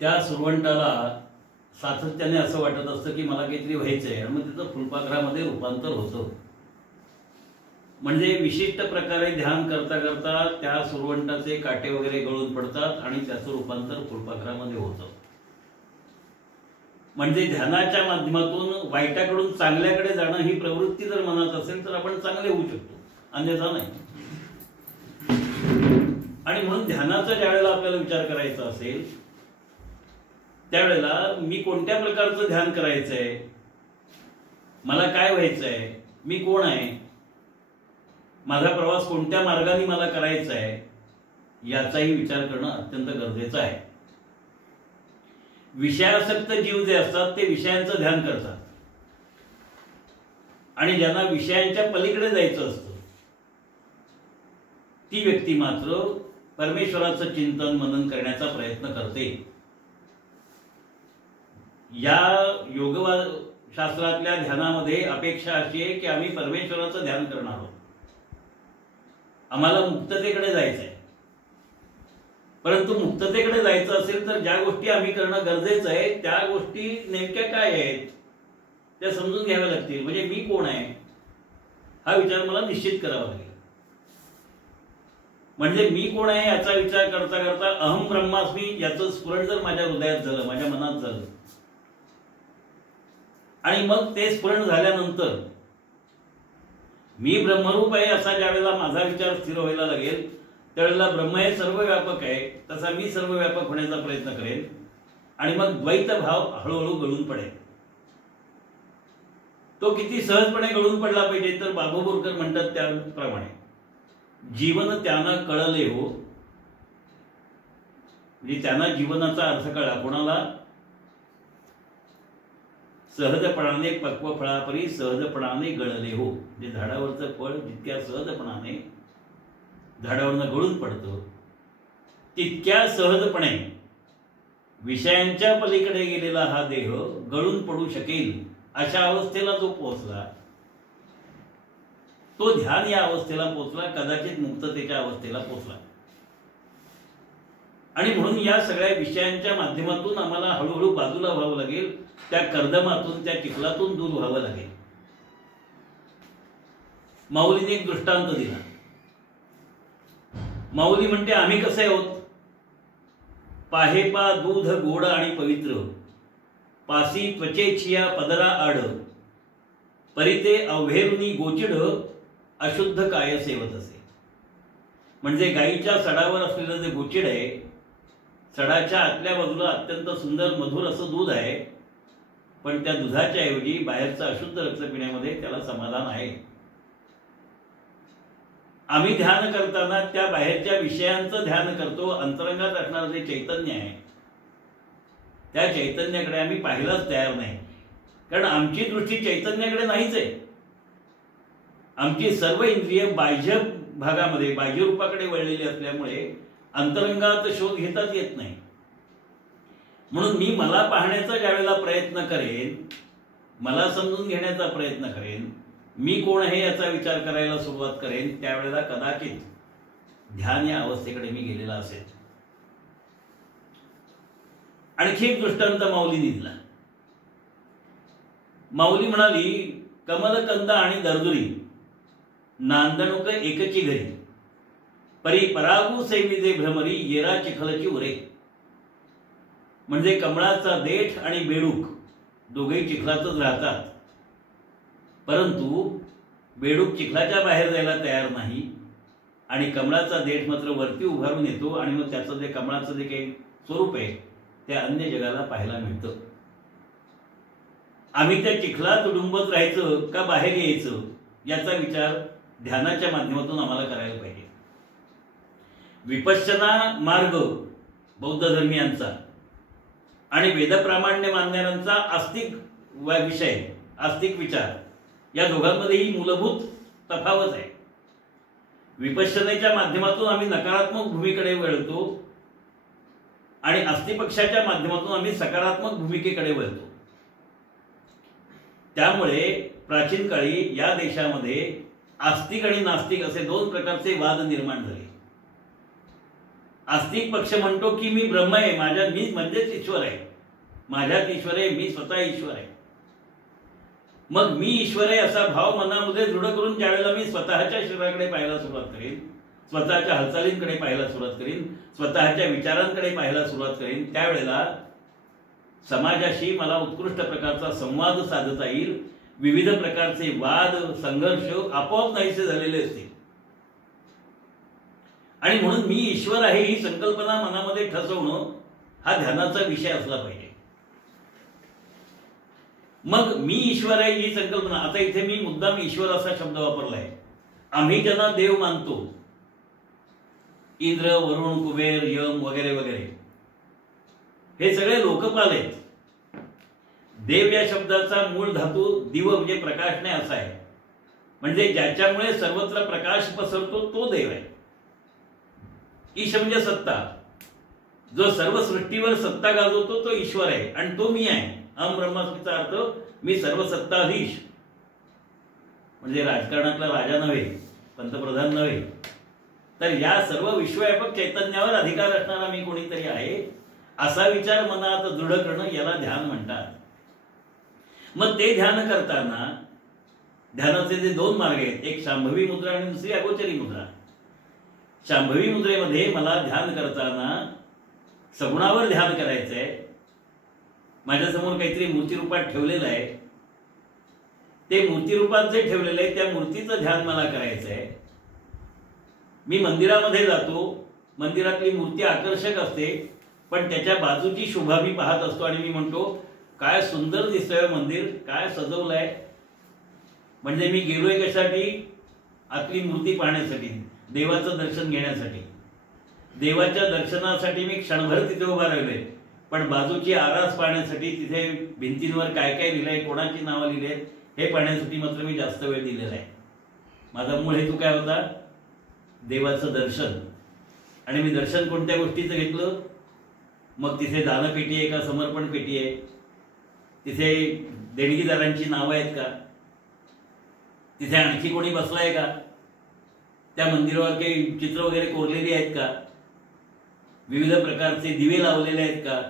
त्या सुरवंटाला सातत्याने असं वाटत असतं की मला काहीतरी व्हायचं आहे, आणि मग तिचं फुलपाखरामध्ये रूपांतर होतं. म्हणजे विशिष्ट प्रकारे ध्यान करता करता त्या सुरवंटाचे काटे वगैरे गळून पडतात आणि त्याचं रूपांतर फुलपाखरामध्ये होतं. म्हणजे ध्यानाच्या माध्यमातून वाईटाकडून चांगल्याकडे जाणं ही प्रवृत्ती जर मनात असेल तर आपण चांगले होऊ शकतो, अन्यथा नाही. आणि म्हणून ध्यानाचा ज्या वेळेला आपल्याला विचार करायचा असेल त्यावेळेला मी कोणत्या प्रकारचं ध्यान करायचंय, मला काय व्हायचंय, मी कोण आहे, माझा प्रवास कोणत्या मार्गाने मला करायचा आहे, याचाही विचार करणं अत्यंत गरजेचं आहे. विषयासक्त जीव जे असतात ते विषयांचं ध्यान करतात, आणि ज्यांना विषयांच्या पलीकडे जायचं असतं ती व्यक्ती मात्र परमेश्वराचं चिंतन मनन करण्याचा प्रयत्न करते. या योगशास्त्रातल्या ध्यानामध्ये अपेक्षा अशी आहे की आम्ही परमेश्वराचं ध्यान करणार आहोत, आम्हाला मुक्ततेकडे जायचं आहे. परंतु मुक्ततेकडे जायचं असेल तर ज्या गोष्टी आम्ही करणं गरजेचं आहे त्या गोष्टी नेमक्या काय आहेत त्या समजून घ्याव्या लागतील. म्हणजे मी कोण आहे हा विचार मला निश्चित करावा लागेल. म्हणजे मी कोण आहे याचा विचार करता करता अहम ब्रह्मास्मी याचं स्फुरण जर माझ्या हृदयात झालं, माझ्या मनात झालं, आणि मग ते स्फुरण झाल्यानंतर मी ब्रह्मरूप आहे असा ज्या वेळेला माझा विचार स्थिर व्हायला लागेल त्यावेळेला ब्रह्म हे सर्व व्यापक आहे तसा मी सर्व व्यापक होण्याचा प्रयत्न करेन, आणि मग द्वैत भाव हळूहळू गळून पडेल. तो किती सहजपणे गळून पडला पाहिजे तर बाबू बोरकर म्हणतात त्याप्रमाणे जीवन त्यानं कळले हो. म्हणजे त्यांना जीवनाचा अर्थ कळला. कोणाला? सहजपणाने पक्व फळापरी सहजपणाने गळले हो. म्हणजे झाडावरचं फळ जितक्या सहजपणाने झाडावरनं गळून पडतं तितक्या सहजपणे विषयांच्या पलीकडे गेलेला हा देह गळून पडू शकेल अशा अवस्थेला जो पोहोचला तो ध्यान या अवस्थेला पोहोचला, कदाचित मुक्ततेच्या अवस्थेला पोहोचला. आणि म्हणून या सगळ्या विषयांच्या माध्यमातून आम्हाला हळूहळू बाजूला व्हावं लागेल, त्या कर्दमातून त्या चिखलातून दूर व्हावं लागेल. माऊलीने एक दृष्टांत दिला. माऊली म्हणते आम्ही कसे आहोत? पाहेपा दूध गोड आणि पवित्र, पासी त्वचेछिया पदरा आड, परिते अवघेरुनी गोचिड, अशुद्ध काय सेवत असे. म्हणजे गाईच्या सडावर असलेलं जे गोचिड आहे, सडाच्या आतल्या बाजूला अत्यंत सुंदर मधुर असं दूध आहे, पण त्या दुधाच्या ऐवजी बाहेरचं अशुद्ध रक्त पिण्यामध्ये त्याला समाधान आहे. आम्ही ध्यान करताना त्या बाहेरच्या विषयांचं ध्यान करतो. अंतरंगात असणारं जे चैतन्य आहे त्या चैतन्याकडे आम्ही पाहिलाच तयार नाही, कारण आमची दृष्टी चैतन्याकडे नाहीच आहे. आमची सर्व इंद्रिय बाह्य भागामध्ये बाह्य रूपाकडे वळलेली असल्यामुळे अंतरंगात शोध घेताच येत नाही. म्हणून मी मला पाहण्याचा ज्या वेळेला प्रयत्न करेन, मला समजून घेण्याचा प्रयत्न करेन, मी कोण आहे याचा विचार करायला सुरुवात करेन, त्यावेळेला कदाचित ध्यान या अवस्थेकडे मी गेलेला असेल. आणखी एक दृष्टांत माऊलीने दिला. माऊली म्हणाली कमलकंद आणि दर्दुरी नांदणुक एकची घरी, परी परागू सेविजे भ्रमरी येरा चिखलची उरे. म्हणजे कमळाचा देठ आणि बेडूक दोघेही चिखलातच राहतात, परंतु बेडूक चिखलाच्या बाहेर जायला तयार नाही आणि कमळाचा देठ मात्र वरती उभारून येतो, आणि मग त्याचं जे कमळाचं जे काही स्वरूप आहे ते अन्य जगाला पाहायला मिळतं. आम्ही त्या चिखलात उडुंबत राहायचं का बाहेर यायचं याचा विचार ध्यानाच्या माध्यमातून आम्हाला करायला पाहिजे. विपश्यना मार्ग बौद्ध धर्मीयांचा आणि वेदप्रामाण्य मानणाऱ्यांचा आस्तिक विषय, आस्तिक विचार या दोघांमध्येही मूलभूत तफावत आहे. विपश्यनेच्या माध्यमातून आम्ही नकारात्मक भूमिकेकडे वळतो आणि अस्थिपक्षाच्या माध्यमातून आम्ही सकारात्मक भूमिकेकडे वळतो. त्यामुळे प्राचीन काळी या देशामध्ये आस्तिक आणि नास्तिक असे दोन प्रकारचे वाद निर्माण झाले. आस्तिक पक्ष म्हणतो की मी ब्रह्म आहे, मी म्हणजेच ईश्वर आहे, माझ्यात ईश्वर आहे, मी स्वतः ईश्वर आहे. मग मी ईश्वर आहे असा भाव मनामध्ये दृढ करून ज्यावेळेला मी स्वतःच्या शरीराकडे पाहायला सुरुवात करेन, स्वतःच्या हालचालींकडे पाहायला सुरुवात करीन, स्वतःच्या विचारांकडे पाहायला सुरुवात करीन, त्यावेळेला समाजाशी मला उत्कृष्ट प्रकारचा संवाद साधता येईल. विविध प्रकारचे वाद संघर्ष आपोआप नाहीसे झालेले असतील. आणि म्हणून मी ईश्वर आहे ही संकल्पना मनामध्ये ठसवणं हा ध्यानाचा विषय असला पाहिजे. मग मी ईश्वर आहे ही संकल्पना, आता इथे मी मुद्दाम ईश्वर असा शब्द वापरलाय. आम्ही ज्यांना देव मानतो, इंद्र, वरुण, कुबेर, यम वगैरे वगैरे, हे सगळे लोकपाल आहेत. देव या शब्दाचा मूळ धातू दिव म्हणजे प्रकाशने असा आहे, म्हणजे ज्याच्यामुळे सर्वत्र प्रकाश पसरतो तो देव आहे. ईश म्हणजे सत्ता, जो सर्व सृष्टीवर सत्ता गाजवतो तो ईश्वर आहे आणि तो मी आहे. अहम ब्रह्मास्मीचा अर्थ मी सर्व सत्ताधीश, म्हणजे राजकारणातला राजा नव्हे, पंतप्रधान नव्हे, तर या सर्व विश्वव्यापक चैतन्यावर अधिकार असणारा मी कोणीतरी आहे असा विचार मनात दृढ करणं याला ध्यान म्हणतात. मग ते ध्यान करताना ध्यानाचे जे दोन मार्ग आहेत, एक शांभवी मुद्रा आणि दुसरी अगोचरी मुद्रा. शांभवी मुद्रेमध्ये मला ध्यान करताना सगुणावर ध्यान करायचंय. माझ्यासमोर काहीतरी मूर्तिरूपात ठेवलेलं आहे, ते मूर्तिरूपात जे ठेवलेलं आहे त्या मूर्तीचं ध्यान मला करायचं आहे. मी मंदिरामध्ये जातो, मंदिरातली मूर्ती आकर्षक असते, पण त्याच्या बाजूची शोभा मी पाहत असतो आणि मी म्हणतो काय सुंदर दिसतंय मंदिर, काय सजवलंय. म्हणजे मी गेलोय कशासाठी? आतली मूर्ती पाहण्यासाठी, देवाचं दर्शन घेण्यासाठी. देवाच्या दर्शनासाठी मी क्षणभर तिथे उभा राहिलोय, पण बाजूची आरास पाहण्यासाठी, तिथे भिंतींवर काय काय लिहिलंय, कोणाची नावं लिहिली आहेत हे पाहण्यासाठी मात्र मी जास्त वेळ दिलेला आहे. माझा मूळ हेतू काय होता? देवाचं दर्शन. आणि मी दर्शन कोणत्या गोष्टीचं घेतलं? मग तिथे दानपेटी आहे का समर्पण पेटी आहे? तिथे देणगीदारांची नावं आहेत का? तिथे आणखी कोणी बसलाय का? त्या मंदिरावर काही चित्र वगैरे कोरलेली आहेत का? विविध प्रकारचे दिवे लावलेले आहेत का?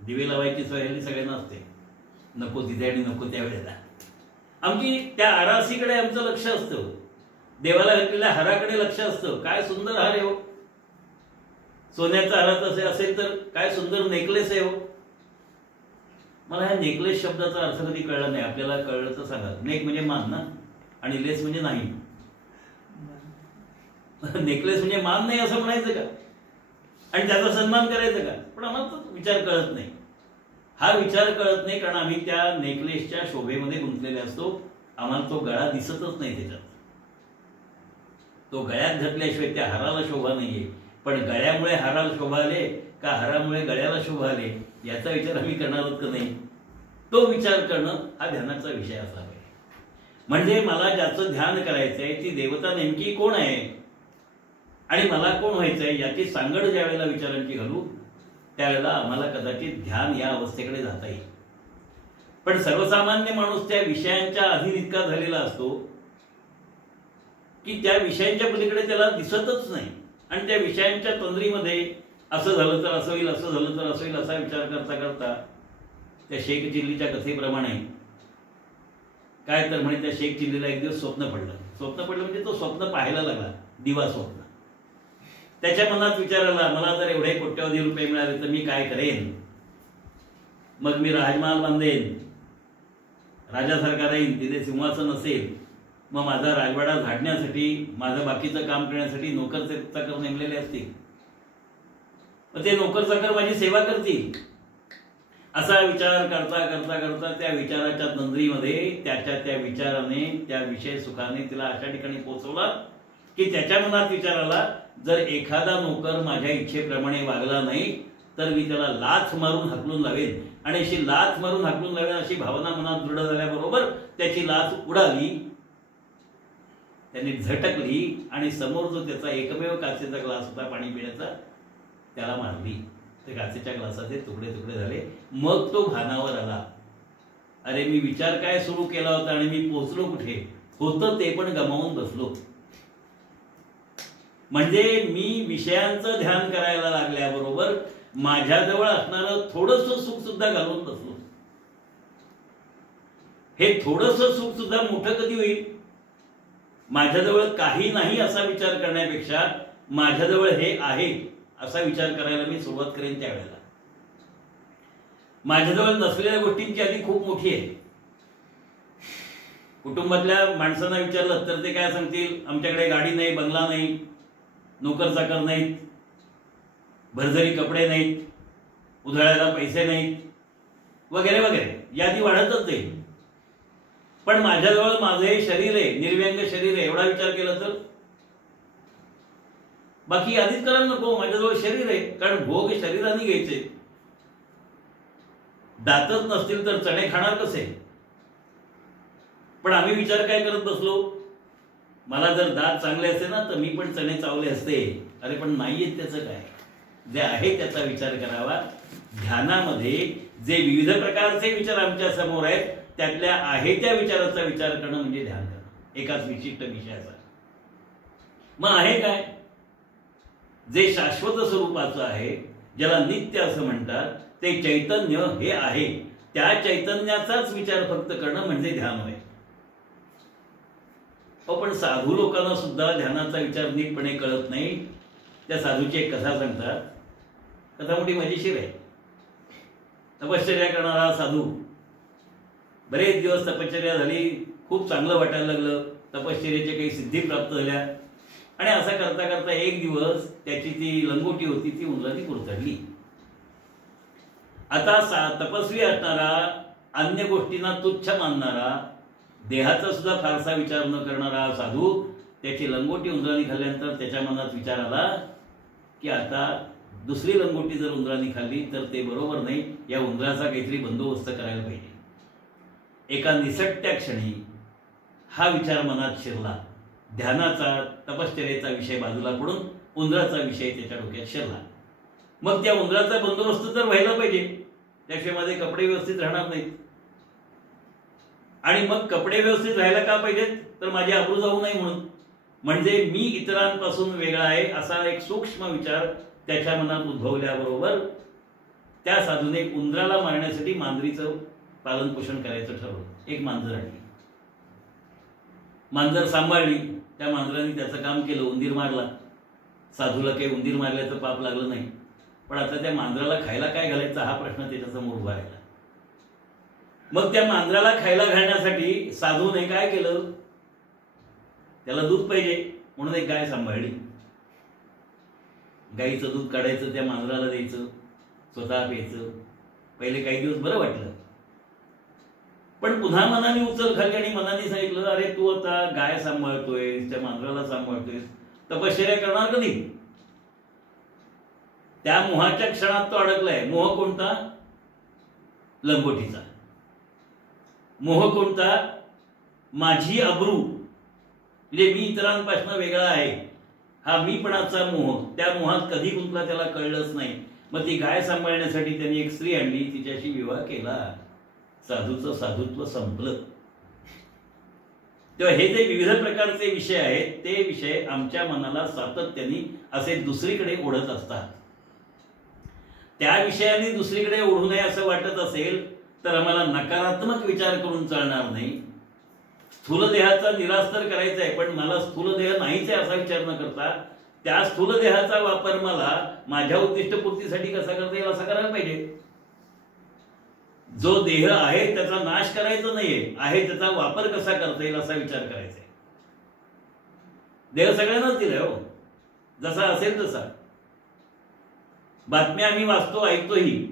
दिवे लावायची सोय हल्ली सगळ्यांना असते, नको तिथे आणि नको त्यावेळेला. आमची त्या आरासीकडे आमचं लक्ष असतं, देवाला घातलेल्या हाराकडे लक्ष असतं. काय सुंदर हार आहे हो, सोन्याचा हार असेल तर काय सुंदर नेकलेस आहे हो. मला ह्या नेकलेस शब्दाचा अर्थ कधी कळला नाही. आपल्याला कळलं तर सांगा. नेक म्हणजे मान ना, आणि लेस म्हणजे नाही. नेकलेस म्हणजे मान नाही असं म्हणायचं का? आणि त्याचा सन्मान करायचा का? पण आम्हाला तो विचार कळत नाही. हा विचार कळत नाही कारण आम्ही त्या नेकलेसच्या शोभेमध्ये गुंतलेले असतो. आम्हाला तो गळा दिसतच नाही त्याच्यात. तो गळ्यात घातल्याशिवाय त्या हाराला शोभा नाहीये. पण गळ्यामुळे हाराला शोभा आले का हारामुळे गळ्याला शोभा आले याचा विचार आम्ही करणार आहोत का नाही? तो विचार करणं हा ध्यानाचा विषय असला पाहिजे. म्हणजे मला ज्याचं ध्यान करायचंय ती देवता नेमकी कोण आहे आणि मला कोण व्हायचंय याची सांगड ज्या वेळेला विचारांची घालू त्यावेळेला आम्हाला कदाचित ध्यान या अवस्थेकडे जाता येईल. पण सर्वसामान्य माणूस त्या विषयांच्या अधीन इतका झालेला असतो की त्या विषयांच्या पलीकडे त्याला दिसतच नाही. आणि त्या विषयांच्या तंद्रीमध्ये असं झालं तर असं होईल, असं झालं तर असं होईल असा विचार करता करता त्या शेख चिल्लीच्या कथेप्रमाणे काय तर म्हणे त्या शेख चिल्लीला एक दिवस स्वप्न पडलं. स्वप्न पडलं म्हणजे तो स्वप्न पाहायला लागला, दिवा स्वप्न. त्याच्या मनात विचार आला, मला जर एवढे कोट्यवधी रुपये मिळाले तर मी काय करेन? मग मी राजमहाल बांधेन, राजासारखा राहीन, तिथे सिंहासन असेल. मग माझा राजवाडा झाडण्यासाठी, माझं बाकीचं काम करण्यासाठी नोकर चाकर नेमलेले असतील. मग ते नोकर चाकर माझी सेवा करतील. असा विचार करता करता करता त्या विचाराच्या तंद्रीमध्ये त्याच्या त्या विचाराने, त्या विषय सुखाने तिला अशा ठिकाणी पोहोचवला की त्याच्या मनात विचार आला, जर एखादा नोकर माझ्या इच्छेप्रमाणे वागला नाही तर मी त्याला लाथ मारून हाकलून लावेन. आणि अशी लाथ मारून हाकलून लावेन अशी भावना मनात दृढ झाल्याबरोबर त्याची लाथ उडाली, त्यांनी झटकली आणि समोर जो त्याचा एकमेव काचेचा ग्लास होता पाणी पिण्याचा त्याला मारली. त्या काचेच्या ग्लासाचे तुकडे तुकडे झाले. मग तो भानावर आला, अरे मी विचार काय सुरू केला होता आणि मी पोहोचलो कुठे? होतं ते पण गमावून बसलो. म्हणजे मी विषयांचं ध्यान करायला लागल्याबरोबर माझ्याजवळ असणारं थोडंसं सुख सुद्धा घालवून बसलो. हे थोडंसं सुख सुद्धा मोठं कधी होईल? माझ्याजवळ काही नाही असा विचार करण्यापेक्षा माझ्याजवळ हे आहे असा विचार करायला मी सुरुवात करेन. त्यावेळेला माझ्याजवळ नसलेल्या गोष्टींची यादी खूप मोठी आहे. कुटुंबातल्या माणसांना विचारलं तर ते काय सांगतील? आमच्याकडे गाडी नाही, बंगला नाही, नोकर चाकर नाहीत, भरजरी कपडे नाहीत, उधळायला पैसे नाहीत, वगैरे वगैरे. यादी वाढतच जाईल. पण माझ्याजवळ माझं हे शरीर आहे, निर्व्यंग शरीर आहे, एवढा विचार केला तर बाकी यादीच करायला नको. माझ्याजवळ शरीर आहे, कारण भोग शरीराने घ्यायचे. दातच नसतील तर चणे खाणार कसे? पण आम्ही विचार काय करत बसलो? मला जर दात चांगले असते ना तर मी पण चणे चावले असते. अरे पण नाहीयेत, त्याचं काय? जे आहे त्याचा विचार करावा. ध्यानामध्ये जे विविध प्रकारचे विचार आमच्या समोर आहेत त्यातल्या आहे त्या विचाराचा विचार करणं म्हणजे ध्यान करणं, एकाच विशिष्ट विषयाचा. मग आहे काय? जे शाश्वत स्वरूपाचं आहे, ज्याला नित्य असं म्हणतात, ते चैतन्य हे आहे. त्या चैतन्याचाच विचार फक्त करणं म्हणजे ध्यान होय. पण साधू लोकांना सुद्धा ध्यानाचा विचार नीटपणे कळत नाही. त्या साधूची एक कथा सांगतात. कथा मोठी मजेशीर आहे. तपश्चर्या करणारा साधू, बरेच दिवस तपश्चर्या झाली, खूप चांगलं वाटायला लागलं, तपश्चर्याच्या काही सिद्धी प्राप्त झाल्या. आणि असं करता करता एक दिवस त्याची ती लंगोटी होती ती उंदराने कुरतडली. आता तपस्वी असणारा, अन्य गोष्टींना तुच्छ मानणारा, देहाचा सुद्धा फारसा विचार न करणारा साधू, त्याची लंगोटी उंदराने खाल्ल्यानंतर त्याच्या मनात विचार आला की आता दुसरी लंगोटी जर उंदराने खाल्ली तर ते बरोबर नाही, या उंदराचा काहीतरी बंदोबस्त करायला पाहिजे. एका निसटत्या क्षणी हा विचार मनात शिरला. ध्यानाचा, तपश्चर्याचा विषय बाजूला पडून उंदराचा विषय त्याच्या डोक्यात शिरला. मग त्या उंदराचा बंदोबस्त तर व्हायला पाहिजे, त्याशिवाय माझे कपडे व्यवस्थित राहणार नाहीत. आणि मग कपडे व्यवस्थित राहायला का पाहिजेत? तर माझी आबरू जाऊ नये म्हणून. म्हणजे मी इतरांपासून वेगळा आहे असा एक सूक्ष्म विचार त्याच्या मनात उद्भवल्याबरोबर त्या साधूने उंदराला मारण्यासाठी मांजरीचं पालन पोषण करायचं ठरवलं. एक मांजर आणली, मांजर सांभाळली. त्या मांजराने त्याचं काम केलं, उंदीर मारला. साधूला काही उंदीर मारल्याचं पाप लागलं नाही. पण आता त्या मांजराला खायला काय घालायचा हा प्रश्न त्याच्यासमोर उभा राहिला. मग त्या मांजराला खायला घालण्यासाठी साधूने काय केलं? त्याला दूध पाहिजे म्हणून एक गाय सांभाळली. गाईचं दूध काढायचं, त्या मांजराला द्यायचं, स्वतः प्यायचं. पहिले काही दिवस बरं वाटलं, पण पुन्हा मनाने उचल खाल्ली आणि मनाने सांगितलं, अरे तू आता गाय सांभाळतोय, त्या मांजराला सांभाळतोय, तपश्चर्या करणार कधी? त्या मोहाच्या क्षणात तो अडकलाय. मोह कोणता? लंगोटीचा. मोह कोणता? माझी अब्रू, म्हणजे मी इतरांपासून वेगळा आहे, हा मीपणाचा मोह. त्या मोहात कधी गुंतला त्याला कळलंच नाही. मग ती गाय सांभाळण्यासाठी त्यांनी एक स्त्री आणली, तिच्याशी विवाह केला. साधूचं साधुत्व संपलं. तेव्हा हे जे विविध प्रकारचे विषय आहेत ते विषय आमच्या मनाला सातत्याने असे दुसरीकडे ओढत असतात. त्या विषयाने दुसरीकडे ओढू नये असं वाटत असेल तर आम्हाला नकारात्मक विचार करून चालणार नाही. स्थूल देहाचा निराश तर करायचा आहे, पण मला स्थूल देह नाहीच आहे असा विचार न करता त्या स्थूल देहाचा वापर मला माझ्या उद्दिष्टपूर्तीसाठी कसा करता येईल असा करायला पाहिजे. जो देह आहे त्याचा नाश करायचा नाहीये, आहे त्याचा वापर कसा करता येईल असा विचार करायचा आहे. देह सगळ्यांनाच दिलाय हो, जसा असेल तसा. बातम्या आम्ही वाचतो, ऐकतोही.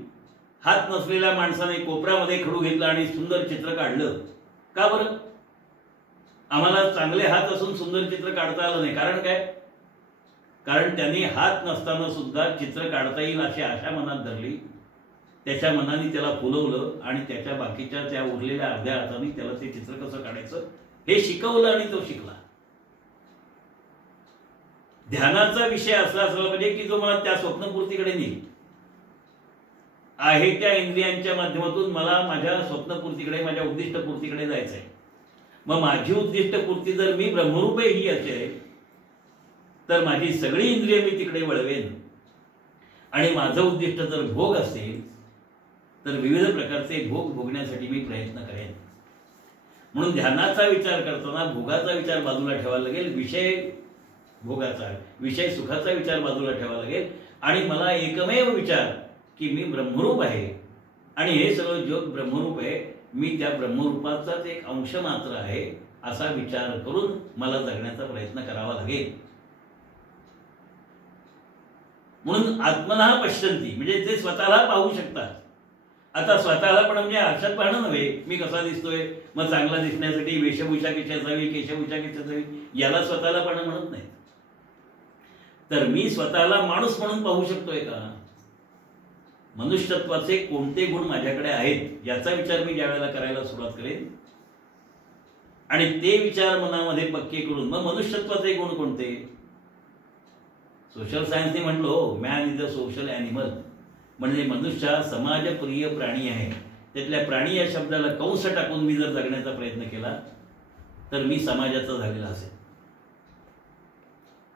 हात नसलेल्या माणसाने कोपऱ्यामध्ये खडू घेतला आणि सुंदर चित्र काढलं. का बरं? आम्हाला चांगले हात असून सुंदर चित्र काढता आलं नाही. कारण काय? कारण त्यांनी हात नसताना सुद्धा चित्र काढता येईल अशी आशा मनात धरली. त्याच्या मनाने त्याला फुलवलं आणि त्याच्या बाकीच्या त्या उरलेल्या अर्ध्या हाताने त्याला ते चित्र कसं काढायचं हे शिकवलं आणि तो शिकला. ध्यानाचा विषय असला असला पाहिजे की जो मला त्या स्वप्नपूर्तीकडे नेईल. आहे त्या इंद्रियांच्या माध्यमातून मला माझ्या स्वप्नपूर्तीकडे, माझ्या उद्दिष्टपूर्तीकडे जायचंय. मग माझी उद्दिष्टपूर्ती जर मी ब्रह्मरूप ही असेल तर माझी सगळी इंद्रिय मी तिकडे वळवेन आणि माझं उद्दिष्ट जर भोग असेल तर विविध प्रकारचे भोग भोगण्यासाठी मी प्रयत्न करेन. म्हणून ध्यानाचा विचार करताना भोगाचा विचार बाजूला ठेवावा लागेल, विषय भोगाचा विषय सुखाचा विचार बाजूला ठेवावा लागेल आणि मला एकमेव विचार की मी ब्रह्मरूप आहे आणि हे सगळं जग ब्रह्मरूप आहे, मी त्या ब्रह्मरूपाचाच एक अंश मात्र आहे असा विचार करून मला जगण्याचा प्रयत्न करावा लागेल. म्हणून आत्मनः पश्यन्ति म्हणजे ते स्वतःला पाहू शकतात. आता स्वतःला पण म्हणजे आरशात पाहणं नव्हे, मी कसा दिसतोय, मग चांगला दिसण्यासाठी वेशभूषा कशी असावी, केशभूषा कशी असावी, याला स्वतःला पाहणं म्हणत नाही. तर मी स्वतःला माणूस म्हणून पाहू शकतोय का, मनुष्यत्वाचे कोणते गुण माझ्याकडे आहेत याचा विचार मी ज्यावेळेला करायला सुरुवात करेन आणि ते विचार मनामध्ये पक्के करून मग मनुष्यत्वाचे गुण कोणते. सोशल सायन्सने म्हणलो man is a social animal, म्हणजे मनुष्य हा समाजप्रिय प्राणी आहे. त्यातल्या प्राणी या शब्दाला कंस टाकून मी जर जगण्याचा प्रयत्न केला तर मी समाजाचा झालेला असेल.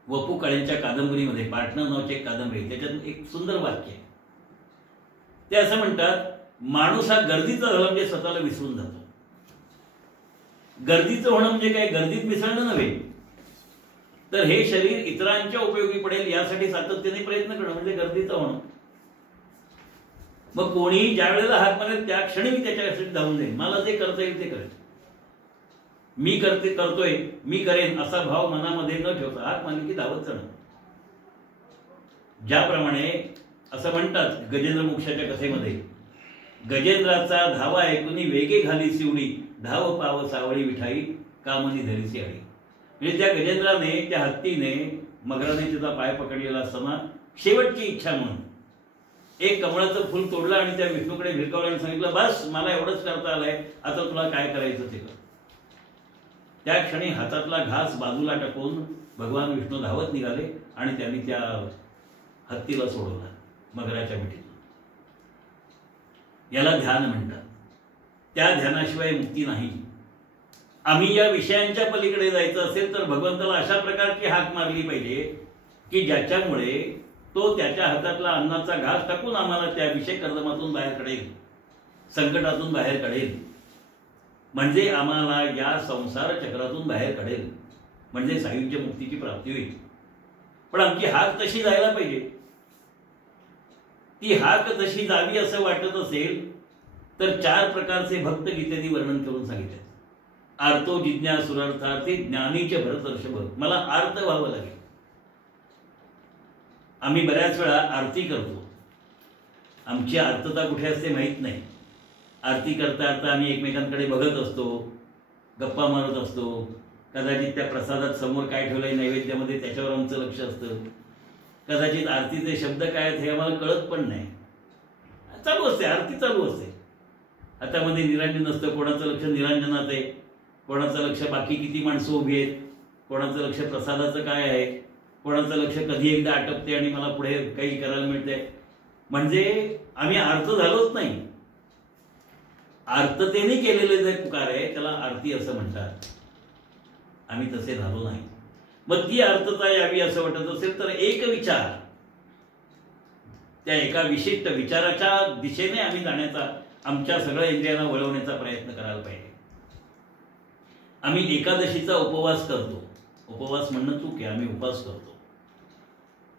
वपू काळेंच्या कादंबरीमध्ये पार्टनर नावाची एक कादंबरी, त्याच्यात एक सुंदर वाक्य आहे. ते असं म्हणतात, माणूस हा गर्दीचा झाला म्हणजे स्वतःला विसरून जातो. गर्दीचं होणं म्हणजे काय, गर्दीत मिसळणं नव्हे, तर हे शरीर इतरांच्या उपयोगी पडेल यासाठी सातत्याने प्रयत्न करणं म्हणजे गर्दीचं होणं. मग कोणी ज्या वेळेला हात मारेल त्या क्षणी मी त्याच्यासाठी धावून जाईल, मला जे करता येईल ते करेल, मी करतोय मी करेन असा भाव मनामध्ये न ठेवता हात मारली की धावत जाणं. ज्याप्रमाणे असं म्हणतात गजेंद्र मोक्षाच्या कथेमध्ये, गजेंद्राचा धावा ऐकून वेगे घाली शिवडी, धाव पाव सावळी विठाई कामनी धरीची आडी. म्हणजे त्या गजेंद्राने त्या हत्तीने मगराने तिचा पाय पकडलेला असताना शेवटची इच्छा म्हणून एक कमळाचं फुल तोडलं आणि त्या विष्णूकडे भिरकावलं आणि सांगितलं, बस मला एवढंच करता आलंय, आता तुला काय करायचं ते कर. त्या क्षणी हातातला घास बाजूला टाकून भगवान विष्णू धावत निघाले आणि त्यांनी त्या हत्तीला सोडवलं मगराच्या मिठीतून. याला ध्यान म्हणतात. त्या ध्यानाशिवाय मुक्ती नाही. आम्ही या विषयांच्या पलीकडे जायचं असेल तर भगवंताला अशा प्रकारची हाक मारली पाहिजे की ज्याच्यामुळे तो त्याच्या हातातला अन्नाचा घास टाकून आम्हाला त्या विषय कर्दमातून बाहेर काढेल, संकटातून बाहेर काढेल, म्हणजे आम्हाला या संसार चक्रातून बाहेर काढेल, म्हणजे सायुज्य मुक्तीची प्राप्ती होईल. पण आमची हाक तशी जायला पाहिजे. ती हाक तशी जावी असं वाटत असेल तर 4 प्रकारचे भक्त गीतेने वर्णन करून सांगितले. आर्तो जिज्ञासुरार्थार्थी ज्ञानीचे भरतर्षभ, मला आर्त व्हावं लागेल. आम्ही बऱ्याच वेळा आरती करतो, आमची आर्तता कुठे असते माहीत नाही. आरती करता करता आम्ही एकमेकांकडे बघत असतो, गप्पा मारत असतो, कदाचित त्या प्रसादात समोर काय ठेवलंय नैवेद्यामध्ये त्याच्यावर आमचं लक्ष असतं, कदाचित आरतीचे शब्द काय आहेत हे आम्हाला कळत पण नाही. चालू असते, आरती चालू असते. हातामध्ये निरांजन असतं, कोणाचं लक्ष निरांजनात आहे, कोणाचं लक्ष बाकी किती माणसं उभी आहेत, कोणाचं लक्ष प्रसादाचं काय आहे, कोणाचं लक्ष कधी एकदा आटपते आणि मला पुढे काही करायला मिळते. म्हणजे आम्ही आर्त झालोच नाही. आर्ततेने केलेले जे पुकार आहे त्याला आरती असं म्हणतात. आम्ही तसे झालो नाही. मग ती आर्तता यावी असं वाटत असेल तर एक विचार, त्या एका विशिष्ट विचाराच्या दिशेने आम्ही जाण्याचा, आमच्या सगळ्या इंद्रियांना वळवण्याचा प्रयत्न करायला पाहिजे. आम्ही एकादशीचा उपवास करतो. उपवास म्हणणं चूक आहे, आम्ही उपास करतो.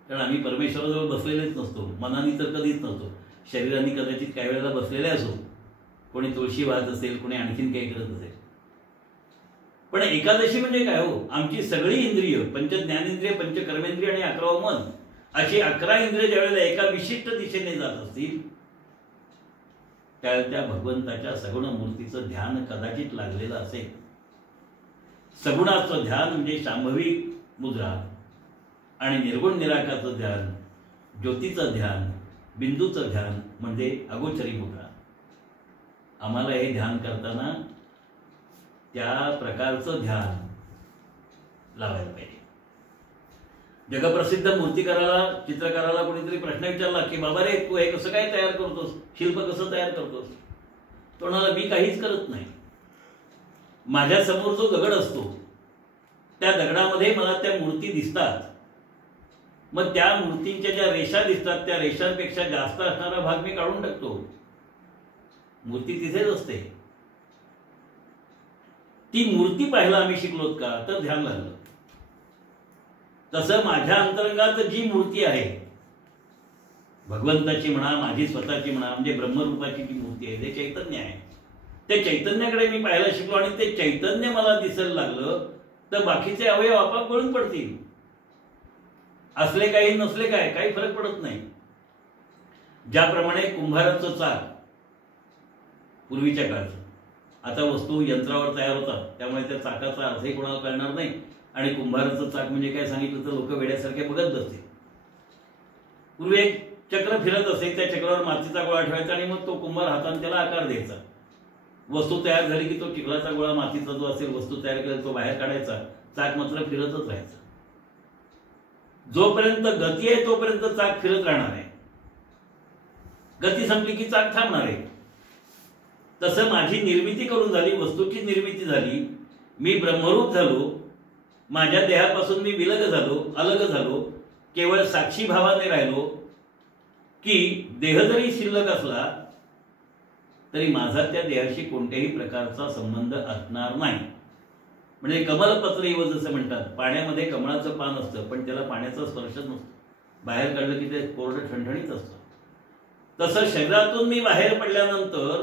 कारण आम्ही परमेश्वराजवळ बसलेलेच नसतो, मनाने तर कधीच नसतो, शरीराने कदाचित काही वेळेला बसलेले असो, कोणी तुळशी वाहत असेल, कोणी आणखीन काही करत असेल. पण एकादशी म्हणजे काय हो, आमची सगळी इंद्रिय, पंच ज्ञानेंद्रिय, पंच कर्मेंद्रिय आणि 11वं मन, अशी 11 इंद्रिय ज्यावेळेला एका विशिष्ट दिशेने जात असतील त्यावेळेला त्या भगवंताच्या सगुण मूर्तीचं ध्यान कदाचित लागलेलं असेल. सगुणाचं ध्यान म्हणजे शांभवी मुद्रा आणि निर्गुण निराकाराचं ध्यान, ज्योतीचं ध्यान, बिंदूचं ध्यान म्हणजे अगोचरी मुद्रा. आम्हाला हे ध्यान करताना त्या प्रकारचं ध्यान लावायला पाहिजे. जगप्रसिद्ध मूर्तिकाराला, चित्रकाराला कोणीतरी प्रश्न विचारला की बाबा रे, तू हे कसं काय तयार करतोस, शिल्प कसं तयार करतोस? तो म्हणाला, मी काहीच करत नाही. माझ्या समोर जो दगड असतो त्या दगडामध्ये मला त्या मूर्ती दिसतात मग त्या मूर्तींच्या ज्या रेषा दिसतात त्या रेषांपेक्षा जास्त असणारा भाग मी काढून टाकतो. मूर्ती तिथेच असते. ती मूर्ती पाहायला आम्ही शिकलोत का तर ध्यान लागलं. तसं माझ्या अंतरंगात जी मूर्ती आहे भगवंताची म्हणा, माझी स्वतःची म्हणा, म्हणजे ब्रह्मरूपाची जी मूर्ती आहे ते चैतन्य आहे. त्या चैतन्याकडे मी पाहायला शिकलो आणि ते चैतन्य मला दिसायला लागलं तर बाकीचे अवयव आपोआप गळून पडतील. असले काही नसले काय काही फरक पडत नाही. ज्याप्रमाणे कुंभाराचं चाक पूर्वीच्या काळचं, आता वस्तू यंत्रावर तयार होतात त्यामुळे त्या चाकाचा अर्थही कोणाला कळणार नाही आणि कुंभाराचं चाक म्हणजे काय सांगितलं तर लोक वेड्यासारखे बघत बसतील. पूर्वी एक चक्र फिरत असे, त्या चक्रावर मातीचा गोळा ठेवायचा आणि मग तो कुंभार हाताने त्याला आकार द्यायचा. वस्तू तयार झाली की तो चिखलाचा गोळा मातीचा जो असेल वस्तू तयार केला तो बाहेर काढायचा. चाक मात्र फिरतच राहायचा. जोपर्यंत गती आहे तोपर्यंत चाक फिरत राहणार आहे. गती संपली की चाक थांबणार आहे. तसं माझी निर्मिती करून झाली, वस्तूची निर्मिती झाली, मी ब्रह्मरूप झालो, माझ्या देहापासून मी विलग झालो, अलग झालो, केवळ साक्षी भावाने राहिलो की देह जरी शिल्लक असला तरी माझा त्या देहाशी कोणत्याही प्रकारचा संबंध असणार नाही. म्हणजे कमलपत्र इव जसं म्हणतात, पाण्यामध्ये कमळाचं पान असतं पण त्याला पाण्याचा स्पर्श नसतो, बाहेर काढलं की ते कोरडं ठणठणीत असतं. तसं शरीरातून मी बाहेर पडल्यानंतर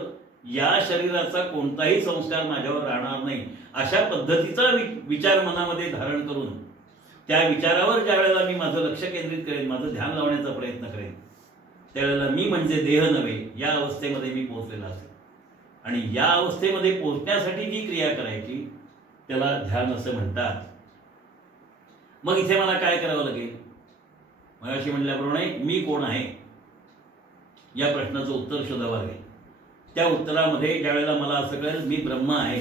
या शरीराचा कोणताही संस्कार माझ्यावर राहणार नाही. अशा पद्धतीचा विचार मनामध्ये धारण करून त्या विचारावर ज्या वेळेला मी माझं लक्ष केंद्रित करेन, माझं ध्यान लावण्याचा प्रयत्न करेन, त्यावेळेला मी म्हणजे देह नव्हे या अवस्थेमध्ये मी पोहोचलेला असेल. आणि या अवस्थेमध्ये पोहोचण्यासाठी जी क्रिया करायची त्याला ध्यान असं म्हणतात. मग इथे मला काय करावं लागेल? मगाशी म्हटल्याप्रमाणे मी कोण आहे या प्रश्नाचं उत्तर शोधावं लागेल. त्या उत्तरामध्ये ज्या वेळेला मला असं कळेल मी ब्रह्म आहे,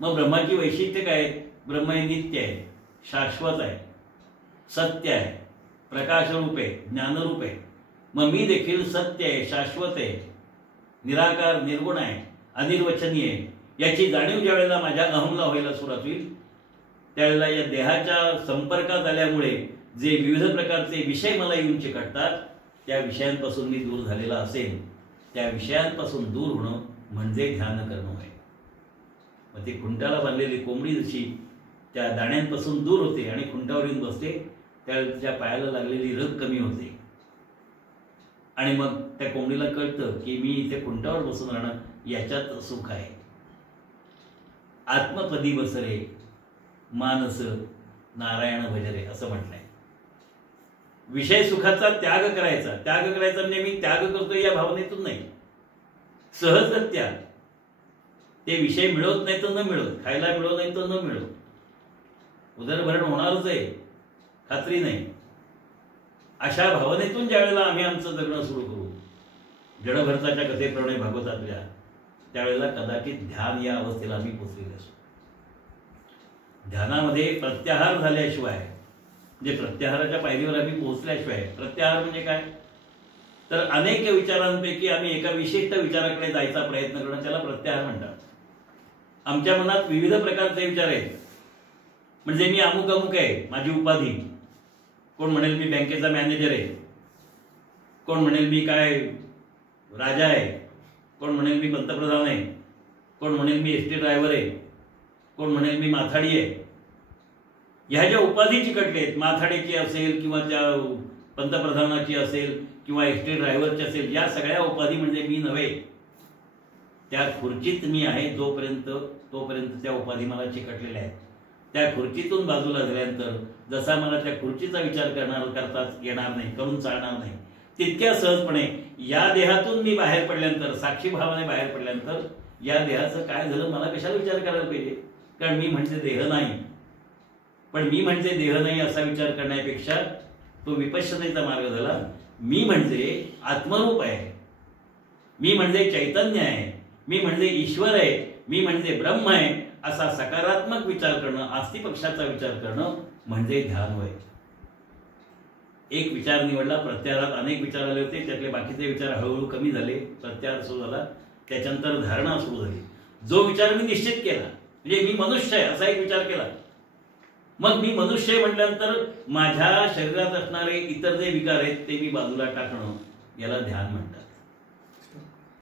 मग ब्रह्माची वैशिष्ट्य काय आहेत? ब्रह्म हे नित्य आहे, शाश्वत आहे, सत्य आहे, प्रकाशरूप आहे, ज्ञानरूप आहे. मग मी देखील सत्य आहे, शाश्वत आहे, निराकार निर्गुण आहे, अनिर्वचनीय आहे. याची जाणीव ज्या वेळेला माझ्या अहमला व्हायला सुरुवात होईल त्यावेळेला या देहाच्या संपर्कात आल्यामुळे जे विविध प्रकारचे विषय मला येऊन चिकटतात त्या विषयांपासून मी दूर झालेला असेल. त्या विषयांपासून दूर होणं म्हणजे ध्यान करणं आहे. मग ती खुंटाला बांधलेली कोंबडी जशी त्या दाण्यांपासून दूर होते आणि खुंटावर येऊन बसते त्यावेळेला तिच्या पायाला लागलेली रग कमी होते आणि मग त्या कोंबडीला कळतं की मी इथे खुंटावर बसून राहणं याच्यात सुख आहे. आत्मपदी बसरे मानस नारायण भजरे असं म्हटलंय. विषय सुखाचा त्याग करायचा. त्याग करायचा म्हणजे मी त्याग करतो या भावनेतून नाही, सहजगत्या ते विषय मिळत नाही तर न मिळत, खायला मिळत नाही तर न मिळत, उदरभरण होणारच आहे, खात्री नाही. अशा भावनेतून ज्यावेळेला आम्ही आमचं जगणं सुरू करू जडभरताच्या कथेप्रमाणे भागवतातल्या, त्यावेळेला कदाचित ध्यान या अवस्थेला आम्ही पोचलेले असू. ध्यानामध्ये प्रत्याहार झाल्याशिवाय, म्हणजे प्रत्याहाराच्या पायरीवर आम्ही पोहोचल्याशिवाय, प्रत्याहार म्हणजे काय तर अनेक विचारांपैकी आम्ही एका विशिष्ट विचाराकडे जायचा प्रयत्न करणं त्याला प्रत्याहार म्हणतात. आमच्या मनात विविध प्रकारचे विचार आहेत. म्हणजे मी अमुक अमुक आहे, माझी उपाधी, कोण म्हणेल मी बँकेचा मॅनेजर आहे, कोण म्हणेल मी काय राजा आहे, कोण म्हणेल मी पंतप्रधान आहे, कोण म्हणेल मी एसटी ड्रायव्हर आहे, कोण म्हणेल मी माथाडी आहे. ह्या ज्या उपाधी चिकटल्या आहेत, माथाडीची असेल किंवा त्या पंतप्रधानाची असेल किंवा एसटी ड्रायव्हरची असेल, या सगळ्या उपाधी म्हणजे मी नव्हे. त्या खुर्चीत मी आहे तोपर्यंत त्या उपाधी मला चिकटलेल्या आहेत. त्या खुर्चीतून बाजूला झाल्यानंतर जसा मला त्या खुर्चीचा विचार करता येणार नाही, करून चालणार नाही, तितक्या सहजपणे या देहातून मी बाहेर पडल्यानंतर, साक्षी भावाने बाहेर पडल्यानंतर या देहाचं काय झालं मला कशाला विचार करायला पाहिजे? कारण मी म्हणजे देह नाही. पण मी म्हणजे देह नाही असा विचार करण्यापेक्षा तो विपश्यनेचा मार्ग झाला. मी म्हणजे आत्मरूप आहे, मी म्हणजे चैतन्य आहे, मी म्हणजे ईश्वर आहे, मी म्हणजे ब्रह्म आहे असा सकारात्मक विचार करणं, आस्तिपक्षाचा विचार करणं म्हणजे ध्यान होय. एक विचार निवडला, प्रत्याहारात अनेक विचार आले होते, त्यातले बाकीचे विचार हळूहळू कमी झाले, प्रत्याहार सुरू झाला, त्याच्यानंतर धारणा सुरू झाली. जो विचार मी निश्चित केला म्हणजे मी मनुष्य आहे असा एक विचार केला, मग मी मनुष्य आहे म्हटल्यानंतर माझ्या शरीरात असणारे इतर जे विकार आहेत ते मी बाजूला टाकणं, याला ध्यान म्हणतात.